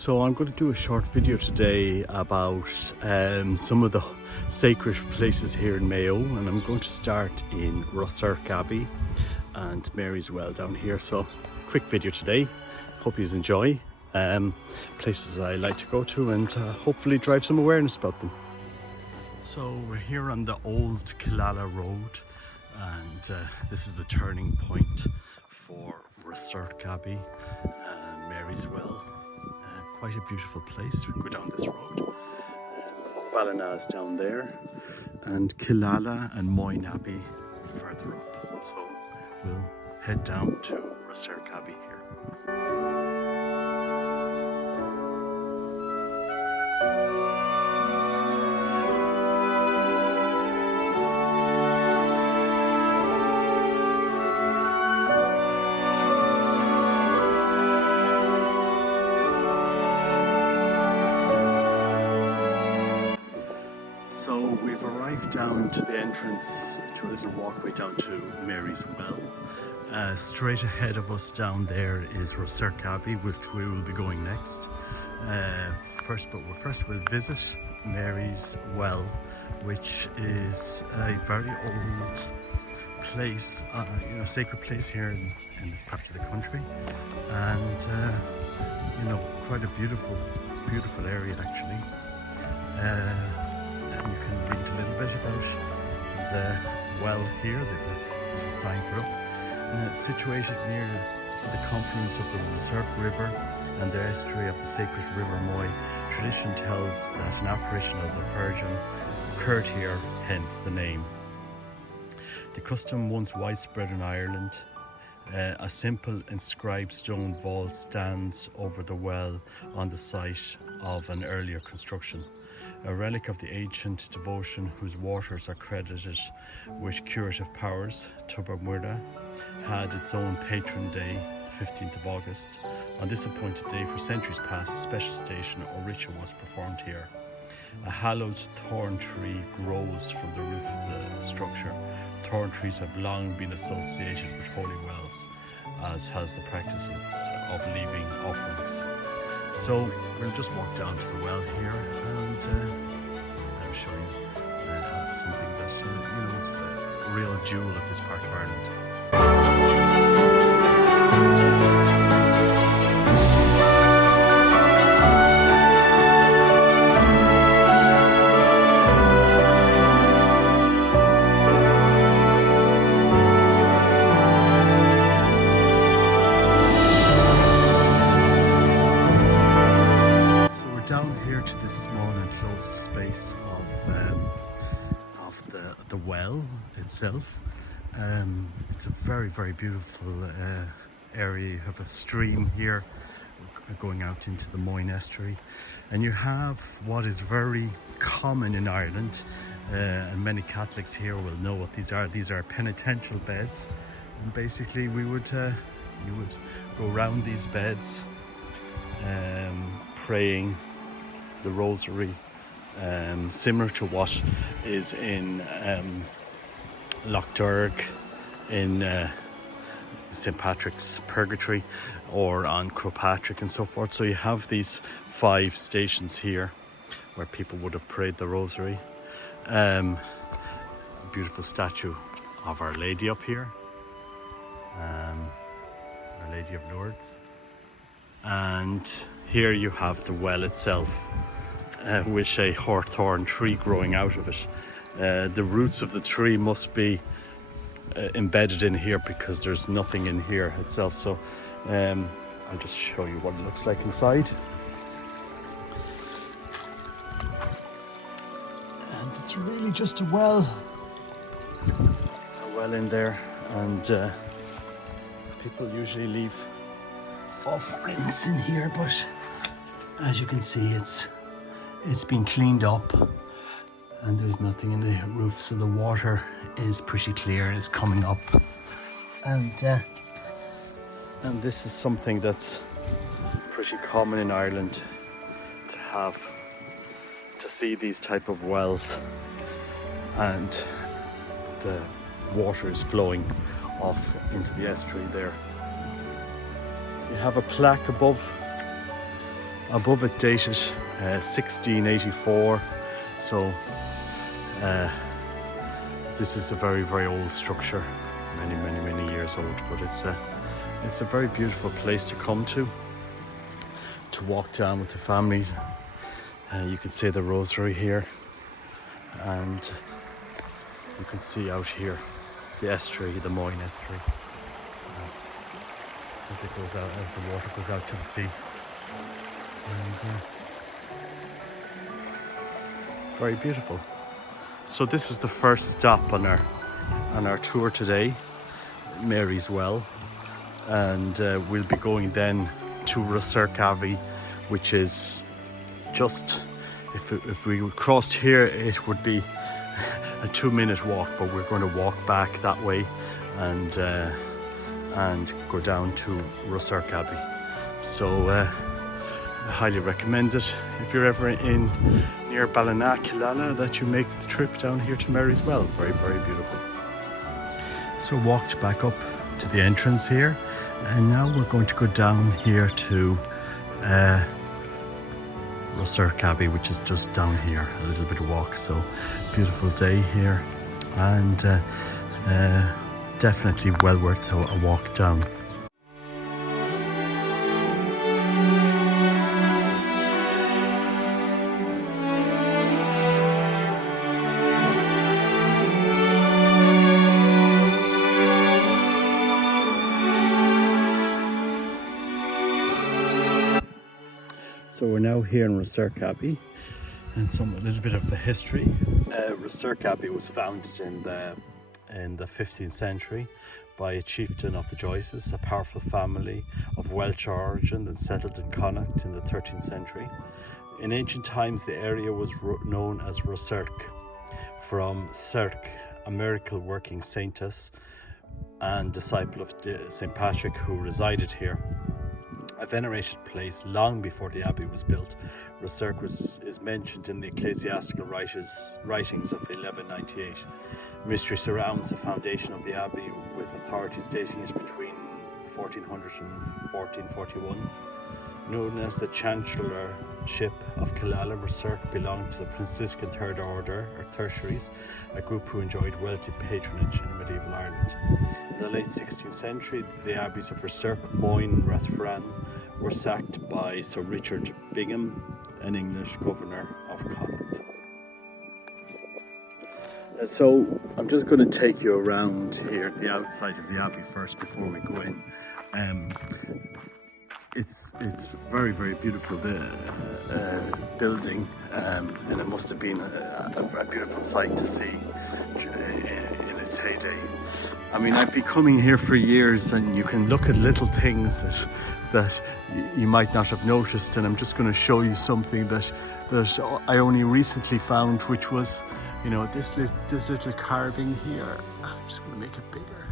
So I'm going to do a short video today about some of the sacred places here in Mayo, and I'm going to start in Rosserk Abbey and Mary's Well down here. So quick video today, hope you enjoy places I like to go to and hopefully drive some awareness about them. So we're here on the old Killala Road, and this is the turning point for Rosserk Abbey and Mary's Well. Quite a beautiful place. We can go down this road. Ballinas's down there, and Killala and Moyne Abbey further up. So we'll head down to Rosserk Abbey here. So we've arrived down to the entrance to a little walkway down to Mary's Well. Straight ahead of us down there is Rosserk Abbey, which we will be going next. First we'll visit Mary's Well, which is a very old place, sacred place here in this part of the country, and quite a beautiful area actually. You can read a little bit about the well here. There's a sign put up. Situated near the confluence of the Rosserk River and the estuary of the sacred river Moyne, tradition tells that an apparition of the Virgin occurred here, hence the name. The custom once widespread in Ireland. A simple inscribed stone vault stands over the well on the site of an earlier construction. A relic of the ancient devotion whose waters are credited with curative powers, Tubermurda had its own patron day, the 15th of August. On this appointed day for centuries past, a special station or ritual was performed here. A hallowed thorn tree grows from the roof of the structure. Thorn trees have long been associated with holy wells, as has the practice of leaving offerings. So we'll just walk down to the well here and I'll show you something that is a real jewel of this part of Ireland. To this small enclosed space of the well itself. It's a very beautiful area. You have a stream here going out into the Moyne estuary, and you have what is very common in Ireland, and many Catholics here will know what these are. These are penitential beds, and basically you would go around these beds praying the rosary, similar to what is in Lough in St. Patrick's Purgatory, or on Croagh and so forth. So you have these 5 stations here where people would have prayed the rosary. A beautiful statue of Our Lady up here, Our Lady of Lourdes. And here you have the well itself, with a hawthorn tree growing out of it. The roots of the tree must be embedded in here because there's nothing in here itself. So I'll just show you what it looks like inside. And it's really just a well in there, and people usually leave offerings in here, but as you can see it's been cleaned up and there's nothing in the roof, so the water is pretty clear. It's coming up, and this is something that's pretty common in Ireland, to see these type of wells, and the water is flowing off into the estuary there. You have a plaque above above it dated 1684. So this is a very, very old structure, many years old, but it's a very beautiful place to come to walk down with the family. You can see the rosary here, and you can see out here the estuary, the Moyne estuary, as it goes out, as the water goes out to the sea. And very beautiful. So this is the first stop on our tour today, Mary's Well, and we'll be going then to Rosserk Abbey, which is just, if we crossed here, it would be a 2-minute walk, but we're going to walk back that way and go down to Rosserk Abbey. So I highly recommend it if you're ever in near Ballina, Killala, that you make the trip down here to Mary's Well. Very, very beautiful. So walked back up to the entrance here, and now we're going to go down here to Rosserk Abbey, which is just down here, a little bit of walk. So beautiful day here, and definitely well worth a walk down. So we're now here in Rosserk Abbey, and a little bit of the history. Rosserk Abbey was founded in the 15th century by a chieftain of the Joyces, a powerful family of Welsh origin that settled in Connacht in the 13th century. In ancient times, the area was known as Rosserk, from Circ, a miracle working saintess and disciple of St. Patrick, who resided here. A venerated place long before the abbey was built, Rosserk is mentioned in the ecclesiastical writings of 1198. Mystery surrounds the foundation of the abbey, with authorities dating it between 1400 and 1441. Known as the Chancellorship of Killala, Rosserk belonged to the Franciscan Third Order, or Tertiaries, a group who enjoyed wealthy patronage in medieval Ireland. In the late 16th century, the abbeys of Rosserk, Moyne and Rathfran were sacked by Sir Richard Bingham, an English governor of Connacht. So I'm just going to take you around here, the outside of the abbey first before we go in. It's very, very beautiful, the building, and it must have been a beautiful sight to see in its heyday. I mean, I've been coming here for years, and you can look at little things that you might not have noticed, and I'm just going to show you something that I only recently found, which was, you know, this little carving here. I'm just going to make it bigger.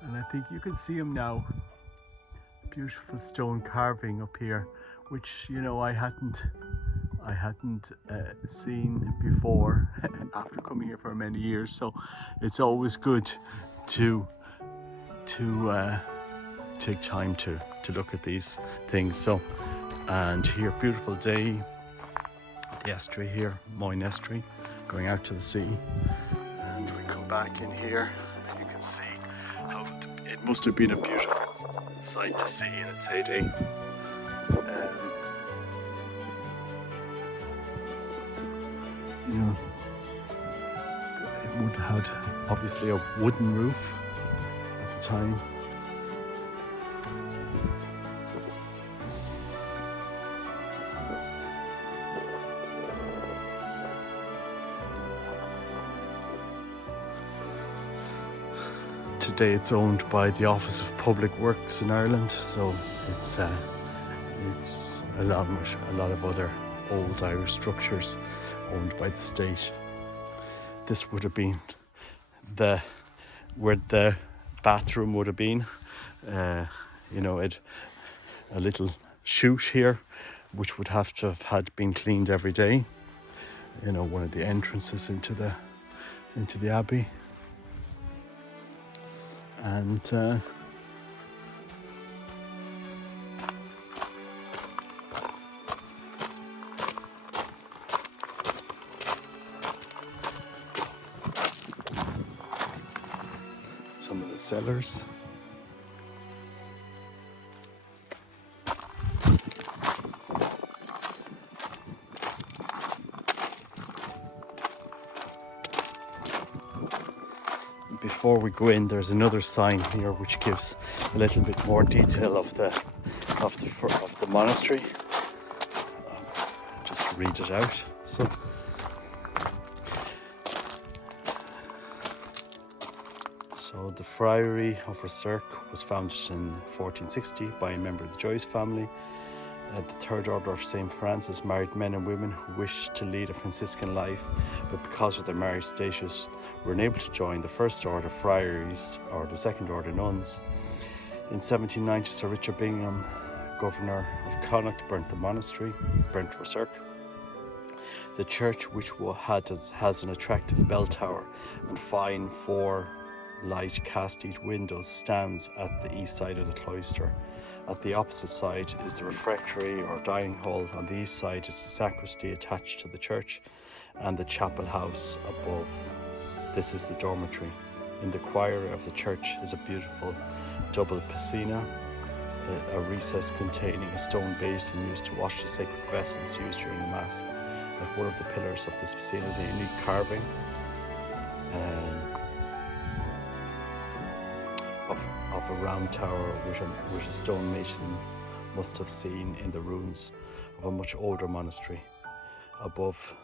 And I think you can see them now. Beautiful stone carving up here, which, you know, I hadn't seen before after coming here for many years. So it's always good to take time to look at these things. So, and here, beautiful day, the estuary here, Moyne Estuary, going out to the sea, and we come back in here, and you can see how it must have been a beautiful sight to see in its heyday. You know, it would have had obviously a wooden roof at the time. Today it's owned by the Office of Public Works in Ireland, so it's along with a lot of other old Irish structures owned by the state. This would have been where the bathroom would have been. You know, it a little chute here, which would have to have had been cleaned every day. You know, one of the entrances into the abbey. And some of the cellars. Before we go in, there's another sign here which gives a little bit more detail of the monastery. Just to read it out. So the Friary of Rosserk was founded in 1460 by a member of the Joyce family. The Third Order of St. Francis married men and women who wished to lead a Franciscan life, but because of their marriage status, were unable to join the First Order friaries or the Second Order nuns. In 1790, Sir Richard Bingham, governor of Connacht, burnt the monastery, burnt Rosserk. The church, which has an attractive bell tower and fine 4 light castite windows, stands at the east side of the cloister. At the opposite side is the refectory or dining hall. On the east side is the sacristy attached to the church and the chapel house above. This is the dormitory. In the choir of the church is a beautiful double piscina, a recess containing a stone basin used to wash the sacred vessels used during the Mass. At one of the pillars of this piscina is a unique carving of a round tower which a stonemason must have seen in the ruins of a much older monastery. Above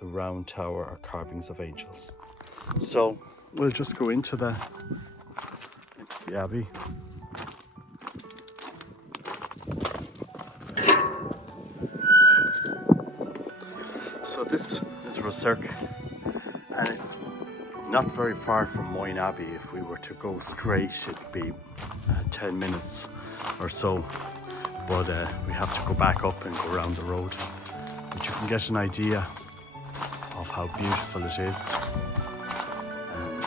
the round tower are carvings of angels. So we'll just go into the abbey. So this is Rosserk, and it's not very far from Moyne Abbey. If we were to go straight, it'd be 10 minutes or so, but we have to go back up and go around the road. But you can get an idea of how beautiful it is and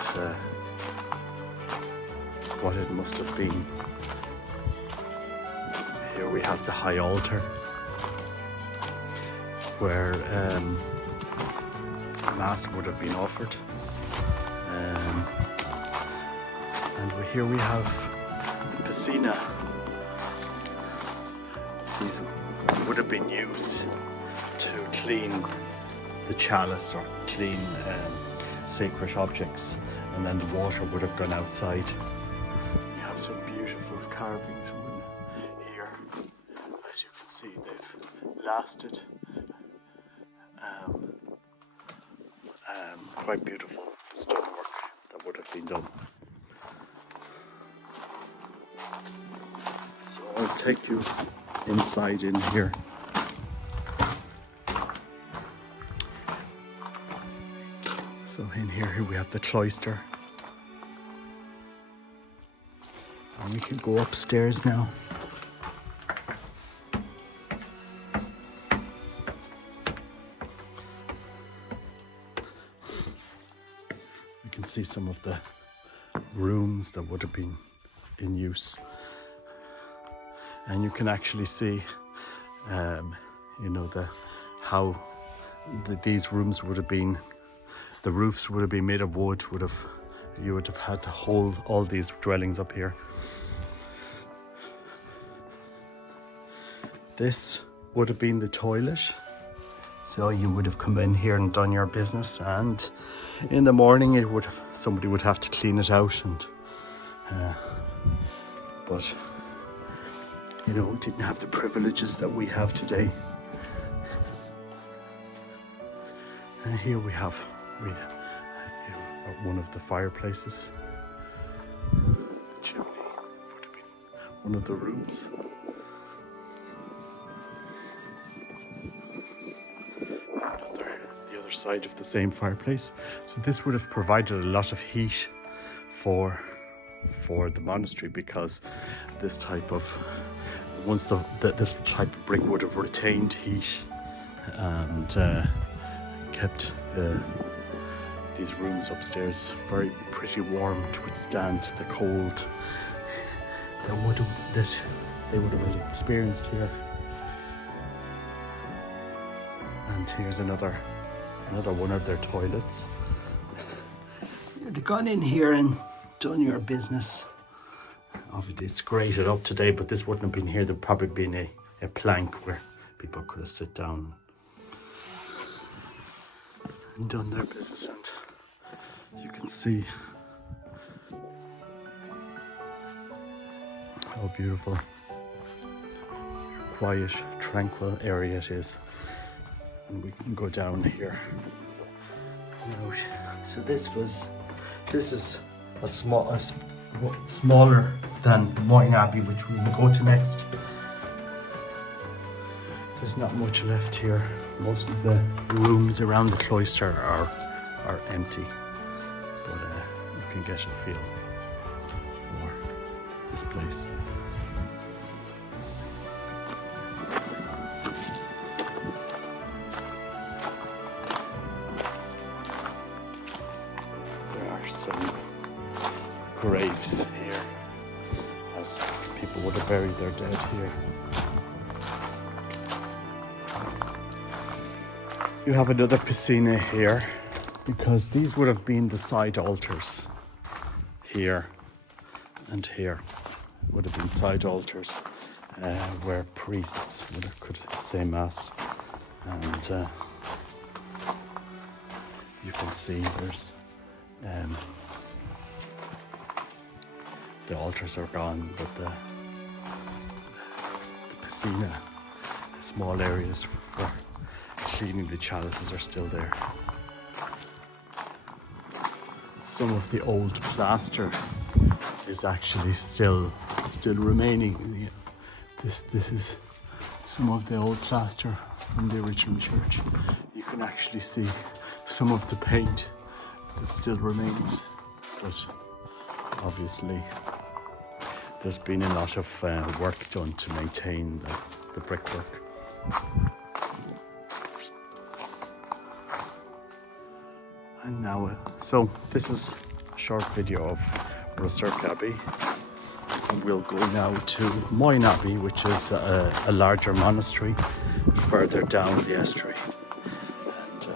what it must have been. Here we have the high altar where Mass would have been offered. And here we have the piscina. These would have been used to clean the chalice or clean sacred objects, and then the water would have gone outside. We have some beautiful carvings here. As you can see, they've lasted. Quite beautiful stonework that would have been done. So I'll take you inside in here. So in here we have the cloister. And we can go upstairs now. See some of the rooms that would have been in use, and you can actually see these rooms would have been, the roofs would have been made of wood, you would have had to hold all these dwellings up here. This would have been the toilet. So you would have come in here and done your business, and in the morning somebody would have to clean it out, and but didn't have the privileges that we have today. And here we have one of the fireplaces. The chimney would have been one of the rooms. Side of the same fireplace. So this would have provided a lot of heat for the monastery, because this type of brick would have retained heat and kept these rooms upstairs pretty warm to withstand the cold that they would have experienced here. And here's another one of their toilets. They'd gone in here and done your business. Obviously it's graded up today, but this wouldn't have been here. There'd probably been a plank where people could have sit down and done their business. And you can see how beautiful, quiet, tranquil area it is. And we can go down here. So this is smaller than Moyne Abbey, which we will go to next. There's not much left here. Most of the rooms around the cloister are empty, but you can get a feel for this place. There are some graves here, as people would have buried their dead here. You have another piscina here, because these would have been the side altars here and here. Would have been side altars where priests could say mass. And you can see there's the altars are gone, but the piscina, small areas for cleaning the chalices, are still there. Some of the old plaster is actually still remaining. This is some of the old plaster from the original church. You can actually see some of the paint that still remains, but obviously there's been a lot of work done to maintain the brickwork. And now, so this is a short video of Rosserk Abbey, and we'll go now to Moyne Abbey, which is a larger monastery further down the estuary, and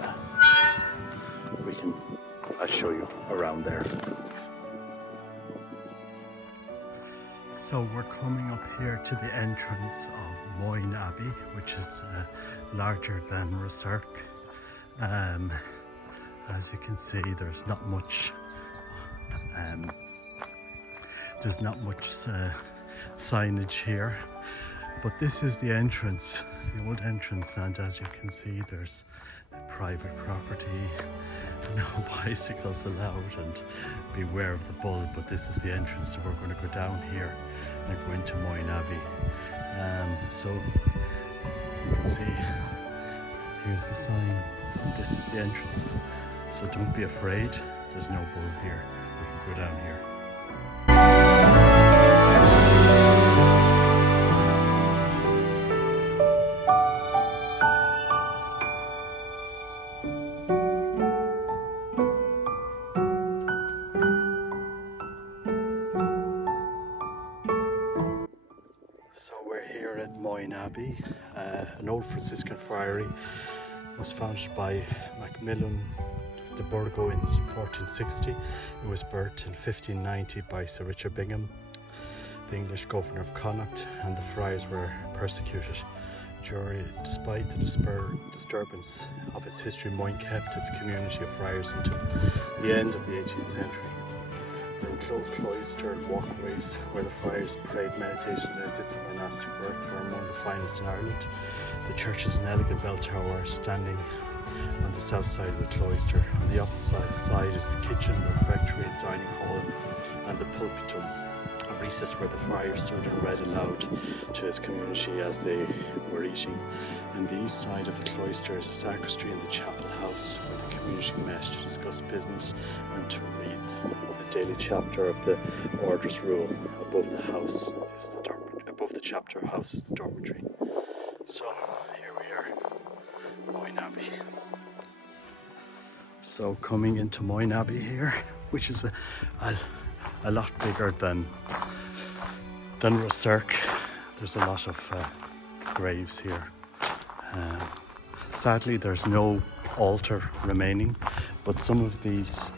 I'll show you around there. So we're coming up here to the entrance of Moyne Abbey, which is larger than Rosserk. As you can see, there's not much signage here, but this is the entrance, the old entrance, and as you can see, there's private property, no bicycles allowed, and beware of the bull. But this is the entrance, so we're going to go down here and go into Moyne Abbey. So you can see, here's the sign, this is the entrance. So don't be afraid, there's no bull here. We can go down here. So we're here at Moyne Abbey, an old Franciscan friary. Was founded by Macmillan de Burgo in 1460. It was burnt in 1590 by Sir Richard Bingham, the English governor of Connaught, and the friars were persecuted. Despite the disturbance of its history, Moyne kept its community of friars until the end of the 18th century. The enclosed cloistered walkways where the friars prayed, meditated, and did some monastic work are among the finest in Ireland. The church is an elegant bell tower standing on the south side of the cloister. On the opposite side is the kitchen, the refectory, the dining hall, and the pulpitum, a recess where the friar stood and read aloud to his community as they were eating. On the east side of the cloister is a sacristy and the chapel house where the community met to discuss business and to read the daily chapter of the order's rule. Above the house is the dormitory. Above the chapter house is the dormitory. So here we are, Moyne Abbey. So coming into Moyne Abbey here, which is a lot bigger than Rosserk. There's a lot of graves here. Sadly, there's no altar remaining, but some of these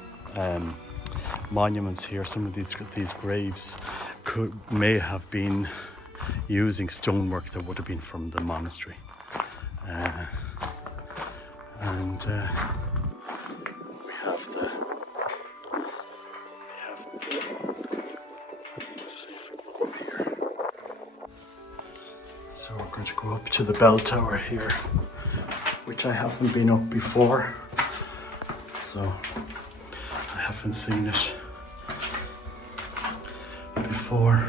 monuments here, some of these graves may have been using stonework that would have been from the monastery. And we have the let's see if we can go up here. So we're going to go up to the bell tower here, which I haven't been up before, so I haven't seen it before,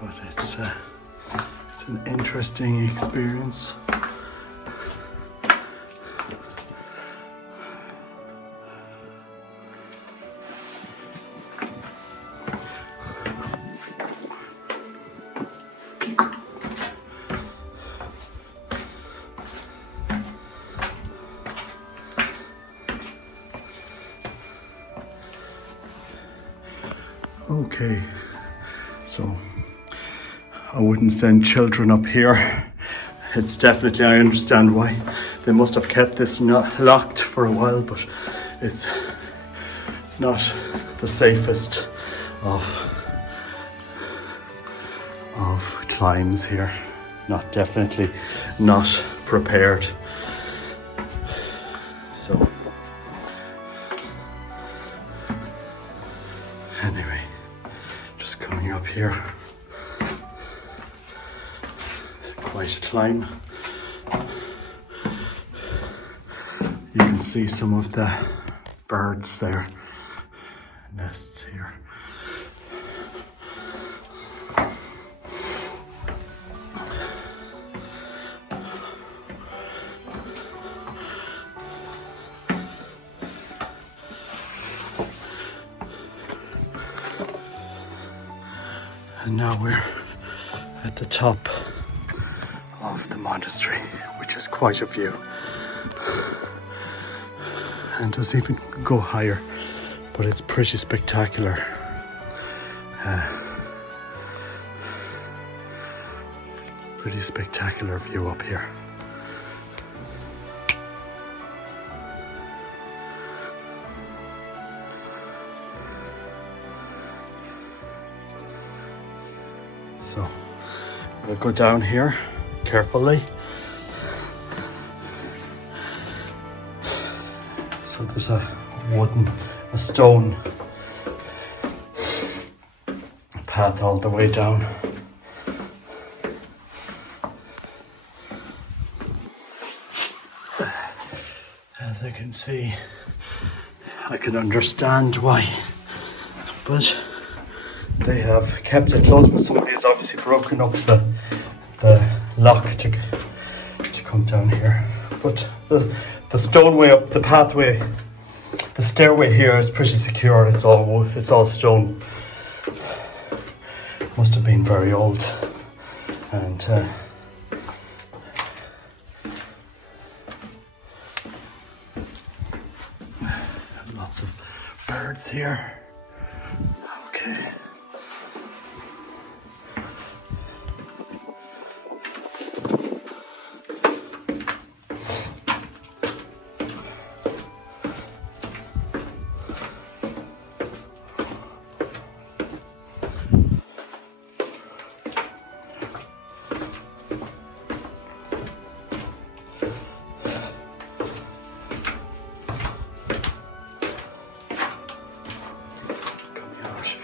but it's an interesting experience. Okay, so I wouldn't send children up here. It's definitely, I understand why. They must have kept this locked for a while, but it's not the safest of climbs here. Definitely not prepared. So anyway, just coming up here. It's quite a climb. You can see some of the birds there, nests here. And now we're at the top of the monastery, which is quite a view. And does even go higher, but it's pretty spectacular. Pretty spectacular view up here. So we'll go down here carefully. So there's a stone path all the way down. As I can see, I can understand why, but they have kept it closed, but somebody has obviously broken up the lock to come down here. But the stoneway up, the pathway, the stairway here is pretty secure. It's all stone. Must have been very old, and lots of birds here. Okay.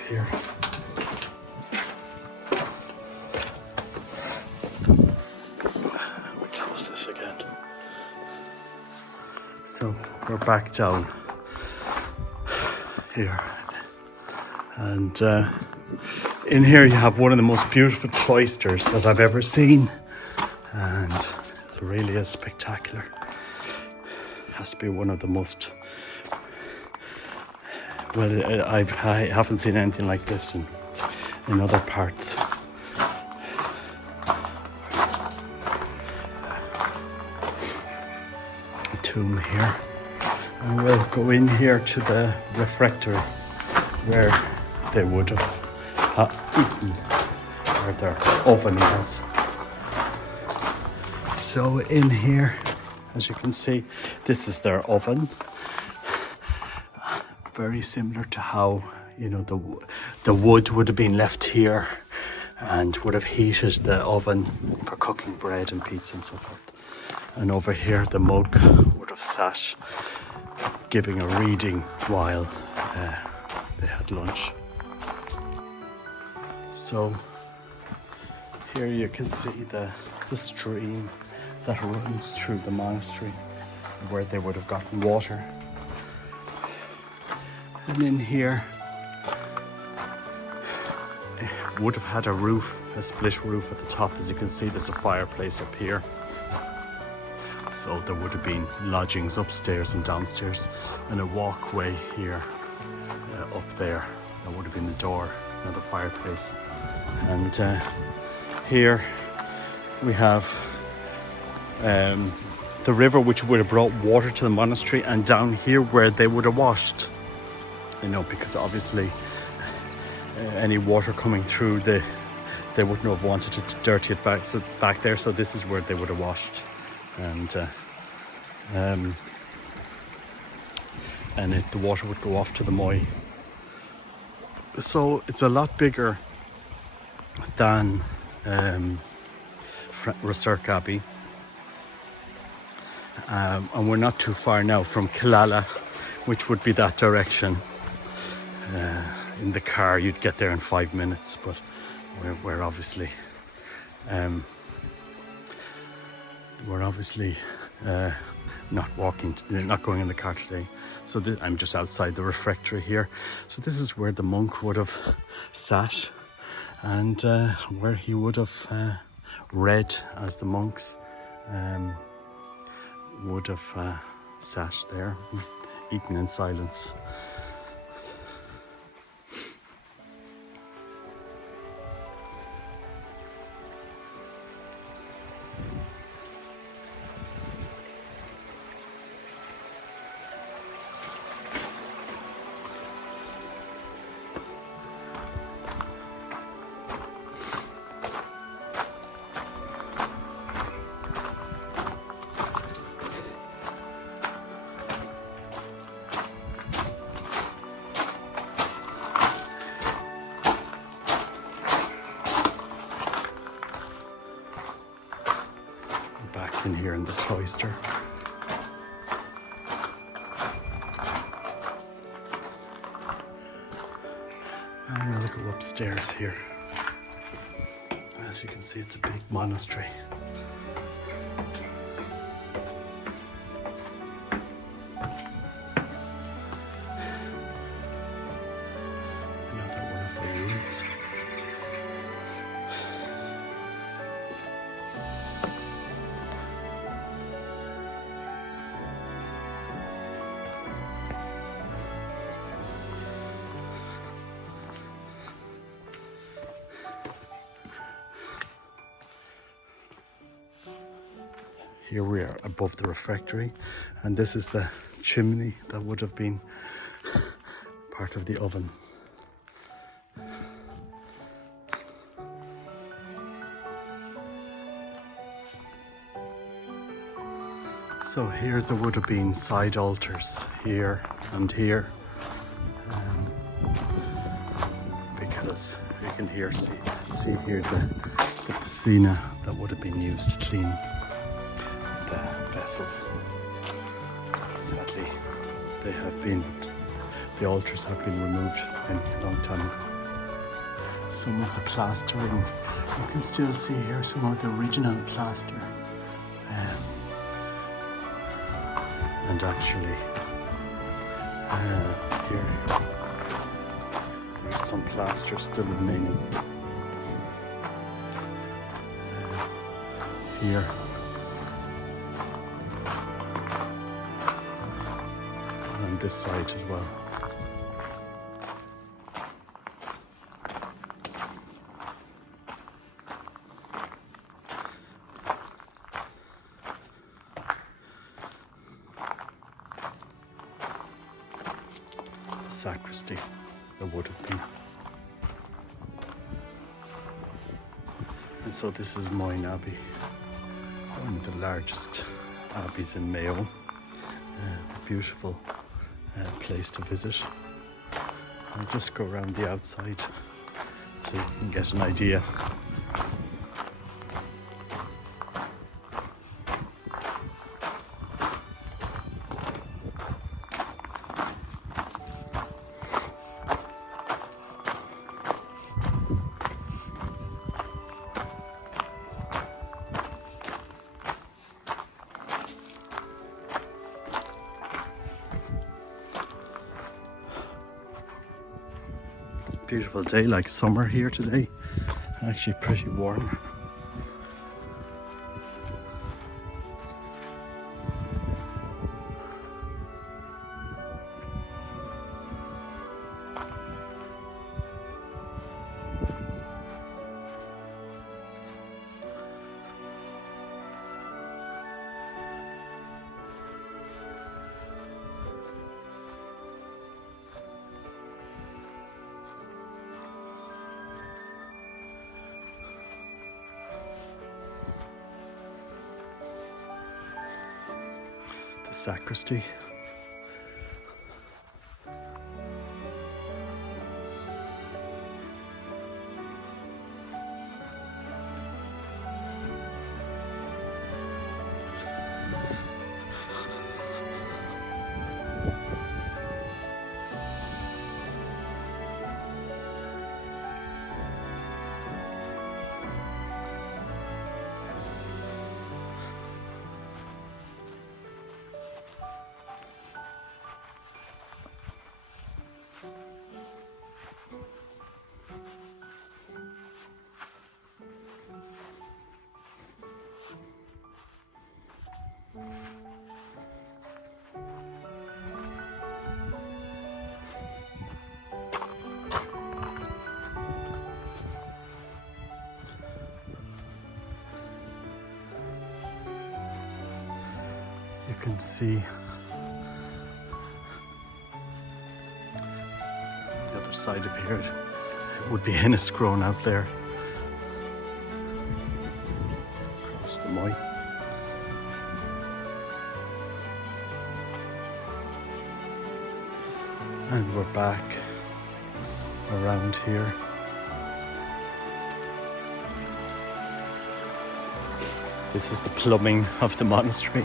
Here. And we close this again. So we're back down here, and in here you have one of the most beautiful cloisters that I've ever seen, and it really is spectacular. It has to be one of the most, well, I haven't seen anything like this in other parts. A tomb here. And we'll go in here to the refectory where they would have eaten, where their oven was. So in here, as you can see, this is their oven. very similar to how, you know, the wood would have been left here and would have heated the oven for cooking bread and pizza and so forth. And over here the monk would have sat giving a reading while they had lunch. So here you can see the stream that runs through the monastery where they would have gotten water. And in here it would have had a roof, a split roof at the top. As you can see, there's a fireplace up here. So there would have been lodgings upstairs and downstairs, and a walkway here up there. That would have been the door, another fireplace. And here we have the river, which would have brought water to the monastery, and down here where they would have washed. You know, because obviously any water coming through, they wouldn't have wanted to dirty it back there. So this is where they would have washed. And the water would go off to the Moy. So it's a lot bigger than Rosserk Abbey, and we're not too far now from Killala, which would be that direction. In the car you'd get there in 5 minutes, but we're obviously not going in the car today. So I'm just outside the refectory here. So this is where the monk would have sat, and where he would have read as the monks would have sat there, eaten in silence. Back in here in the cloister. I'm going to go upstairs here. As you can see, it's a big monastery. Another one of the rooms. Here we are above the refectory, and this is the chimney that would have been part of the oven. So here there would have been side altars here and here, because you can see here the piscina that would have been used to clean the vessels. Sadly, the altars have been removed a long time ago. Some of the plastering, you can still see here some of the original plaster. And actually, here there's some plaster still remaining. Here. And this side as well. The sacristy, there would have been. And so this is Moyne Abbey, one of the largest abbeys in Mayo. Beautiful place to visit. I'll just go around the outside so you can get an idea. Beautiful day, like summer here today. Actually pretty warm. The sacristy. You can see the other side of here. It would be Enniscrone out there, across the Moy. And we're back around here. This is the plumbing of the monastery.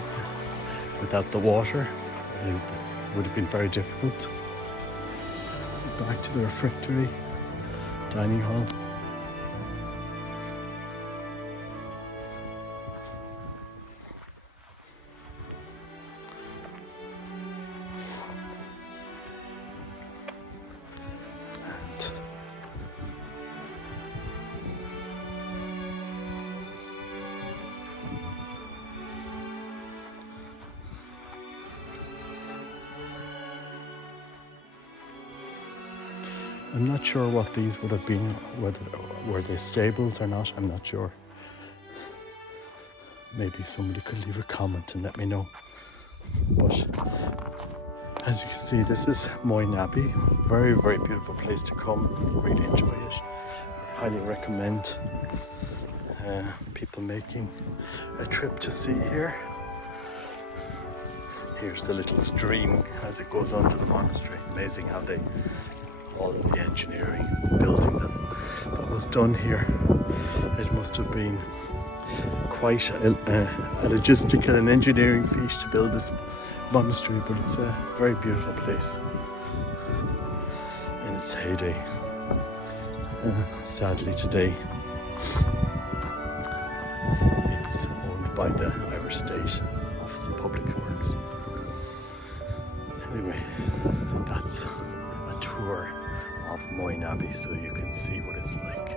Without the water, it would have been very difficult. Back to the refectory, dining hall. I'm not sure what these would have been, whether were they stables or not, I'm not sure. Maybe somebody could leave a comment and let me know. But as you can see, this is Moyne Abbey. Very, very beautiful place to come. Really enjoy it. I highly recommend people making a trip to see here. Here's the little stream as it goes under the monastery. Amazing how they, all of the engineering, the building that was done here. It must have been quite a logistical and engineering feat to build this monastery, but it's a very beautiful place in its heyday. Sadly today it's owned by the Irish State Office of Public Works. Anyway, that's a tour of Moyne Abbey, so you can see what it's like